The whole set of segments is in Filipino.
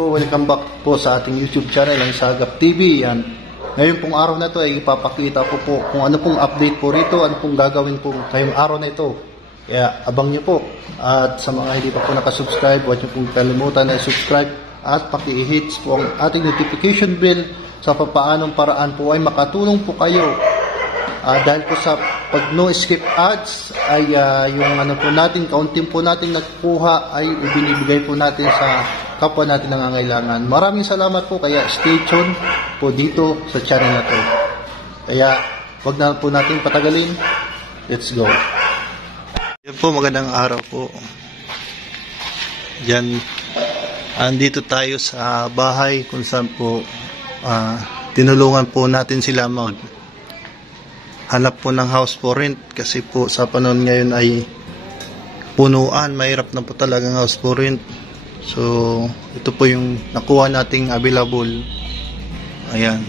po, welcome back po sa ating YouTube channel, ang Sagap TV. Yan. Ngayon pong araw na to ay ipapakita ko po kung ano pong update po rito, ano pong gagawin po ngayong araw na ito. Kaya abang nyo po. At sa mga hindi pa po nakasubscribe, huwag nyo pong kalimutan na subscribe at paki-hits po ang ating notification bell sa papaanong paraan po ay makatulong po kayo. Dahil po sa pag no skip ads ay yung ano po natin, kaunting po natin nakukuha ay ibinibigay po natin sa kapwa natin nangangailangan. Maraming salamat po, kaya stay tuned po dito sa channel na to. Kaya wag na po natin patagalin. Let's go. Yan po, magandang araw po. Yan, andito tayo sa bahay kung saan po tinulungan po natin sila hanap po ng house for rent kasi po sa panahon ngayon ay punuan, mahirap na po talagang house for rent. So ito po yung nakuha nating available. Ayan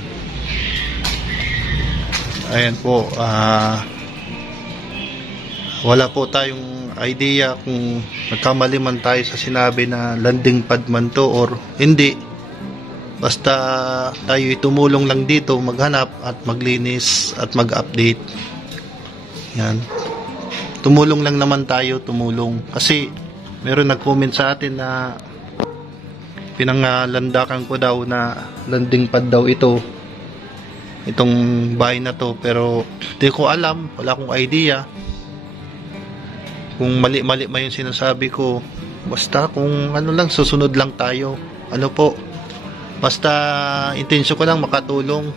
po, wala po tayong idea kung nagkamali man tayo sa sinabi na landing pad man to or hindi. Basta tayo tumulong lang dito, maghanap at maglinis at mag-update. Yan. Tumulong lang naman tayo, tumulong. Kasi meron nag-comment sa atin na pinangalandakan ko daw na landing pad daw ito. Itong bahay na to. Pero hindi ko alam, wala akong idea. Kung mali-mali man yung sinasabi ko, basta kung ano lang, susunod lang tayo. Ano po? Basta intensyon ko lang makatulong.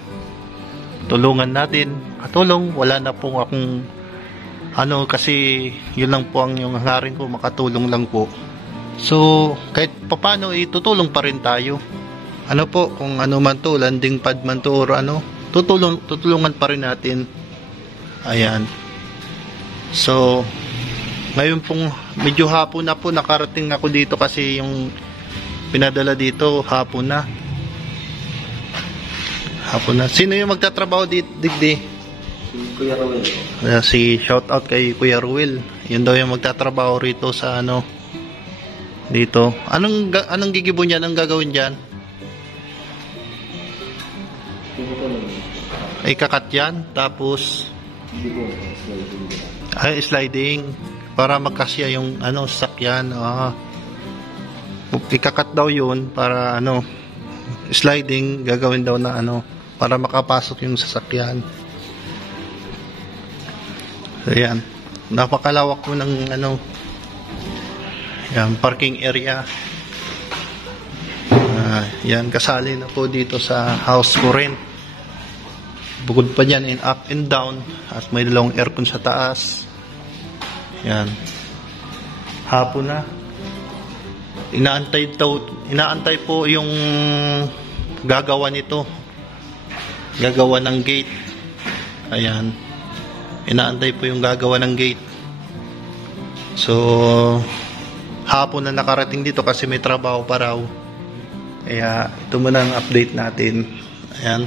Tulungan natin. Katulong, wala na po akong ano, kasi yun lang po ang yung hangarin ko, makatulong lang po. So, kahit paano itutulong pa rin tayo. Ano po, kung ano man to, landing pad man to or ano, tutulungan pa rin natin. Ayan. So, ngayon pong medyo hapon na po, nakarating ako dito kasi yung pinadala dito hapon na. Sino yung magtatrabaho dito, Digdi? Si Kuya Ruel. Shout out kay Kuya Ruel. Yun daw yung magtatrabaho rito sa ano dito. Anong gigibo niyan? Anong gagawin diyan? Ay kakat yan. Tapos sliding para magkasya yung ano sasakyan. Ikakat daw yun para ano sliding, gagawin daw na ano para makapasok yung sasakyan. Ayan, napakalawak mo ng ano, yan, parking area. Yan, kasali na po dito sa house for rent. Bukod pa dyan in up and down at may dalawang aircon sa taas. Yan, hapon na. Inaantay po yung gagawa nito. Gagawa ng gate. Ayan. Inaantay po yung gagawa ng gate. So, hapon na nakarating dito kasi may trabaho pa raw. Kaya, ito muna ang update natin. Ayan.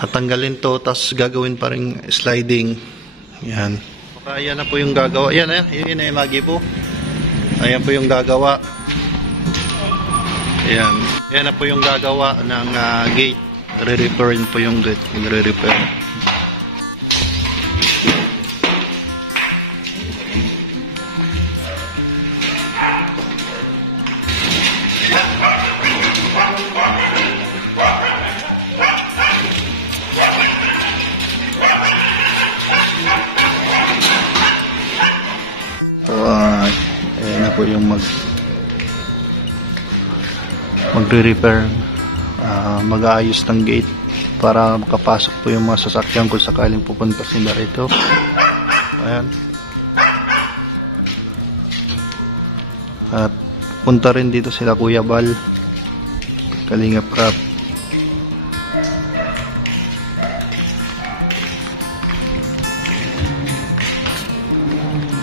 Tatanggalin to, tapos gagawin pa rin sliding. Ayan. Ayan na po yung gagawa. Ayan, yun na yung magibo. Ayan po yung gagawa. Ayan. Ayan na po yung gagawa ng gate. Re-repairin po yung gate. Re-repair. Ayan na po yung magre-repair, mag-aayos ng gate para makapasok po yung mga sasakyan kung sakaling pupunta sila rito. Ayan. At punta rin dito sila Kuya Bal, Kalingap Rap.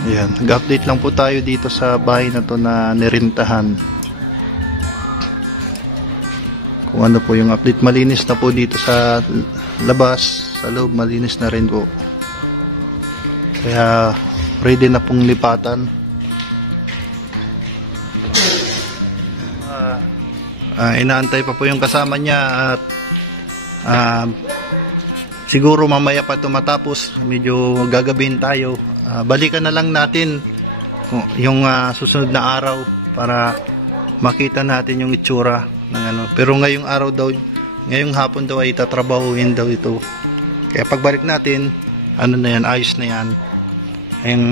Ayan, nag-update lang po tayo dito sa bahay na to na nirintahan. Kung ano po yung update, malinis na po dito sa labas, sa loob malinis na rin po. Kaya ready na pong lipatan. Inaantay pa po yung kasama niya at siguro mamaya pa ito matapos, medyo gagabihin tayo. Balikan na lang natin yung susunod na araw para makita natin yung itsura ng ano. Pero ngayong araw daw, ngayong hapon daw ay tatrabahuin daw ito. Kaya pagbalik natin, ano na yan, ayos na yan. Yung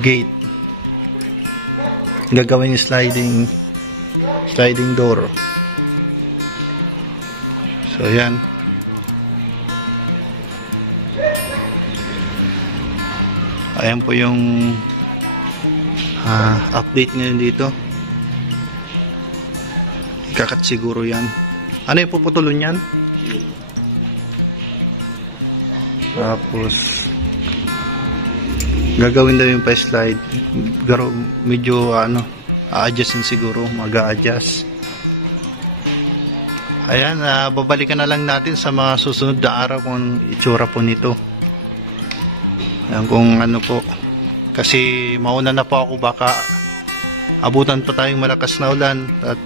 gate. Gagawin yung sliding door. So yan. Ayan po yung update ngayon dito. Ikakat siguro yan. Ano yung puputulon yan? Tapos gagawin daw yung pa-slide. Medyo a-adjustin siguro, mag-a-adjust. Ayan, babalikan na lang natin sa mga susunod na araw kung itsura po nito. Ayan, kung ano po. Kasi mauna na po ako, baka abutan pa tayong malakas na ulan. At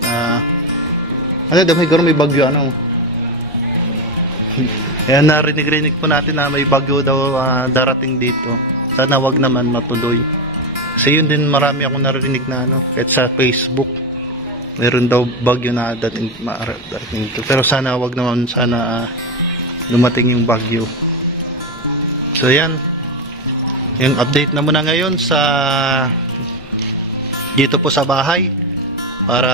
may bagyo Ayan, narinig-rinig po natin na may bagyo daw darating dito. Sana wag naman matuloy. Kasi yun din, marami akong narinig na kahit sa Facebook. Meron daw bagyo na dating dito. Pero sana wag naman, sana dumating yung bagyo. So yan. Yung update na muna ngayon sa dito po sa bahay para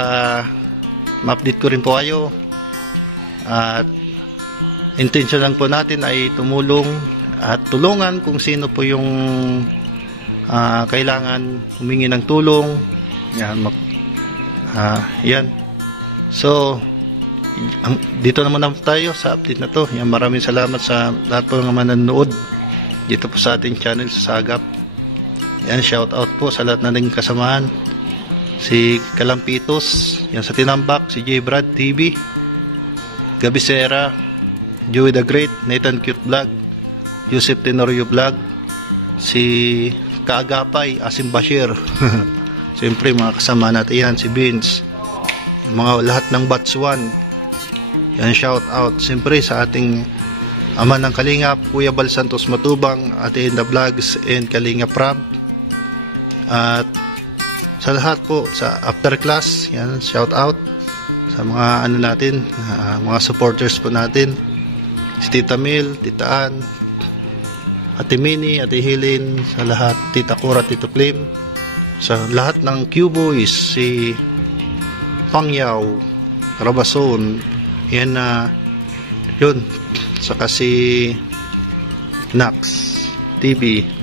ma-update ko rin po kayo. At intention lang po natin ay tumulong at tulungan kung sino po yung kailangan humingi ng tulong. Yan. So dito naman tayo sa update na to. Yan, maraming salamat sa lahat po ng manonood dito po sa ating channel sa Sagap. Yan, shout out po sa lahat na naging kasamahan. Si Kalampitos, yan sa Tinambak, si J. Brad TV, Gabisera, Joey the Great, Nathan Cute Vlog, Yusef Tenorio Vlog, si Kaagapay, Asim Bashir. Siyempre mga kasama natin yan, si Vince, mga lahat ng Batch 1. Yan, shout out siyempre sa ating ama ng Kalingap, Kuya Bal Santos Matubang, Ate Inda Vlogs, and Kalingap Rab. At sa lahat po sa after class, yan, shout out sa mga natin, mga supporters po natin, si Tita Mil, Tita Ann, Ate Mini, Ate Hilin, sa lahat, Tita Cora, Tito Clim, sa lahat ng Q-Boys, si Pangyaw, Rabason, yan yun, saka si Nax TV.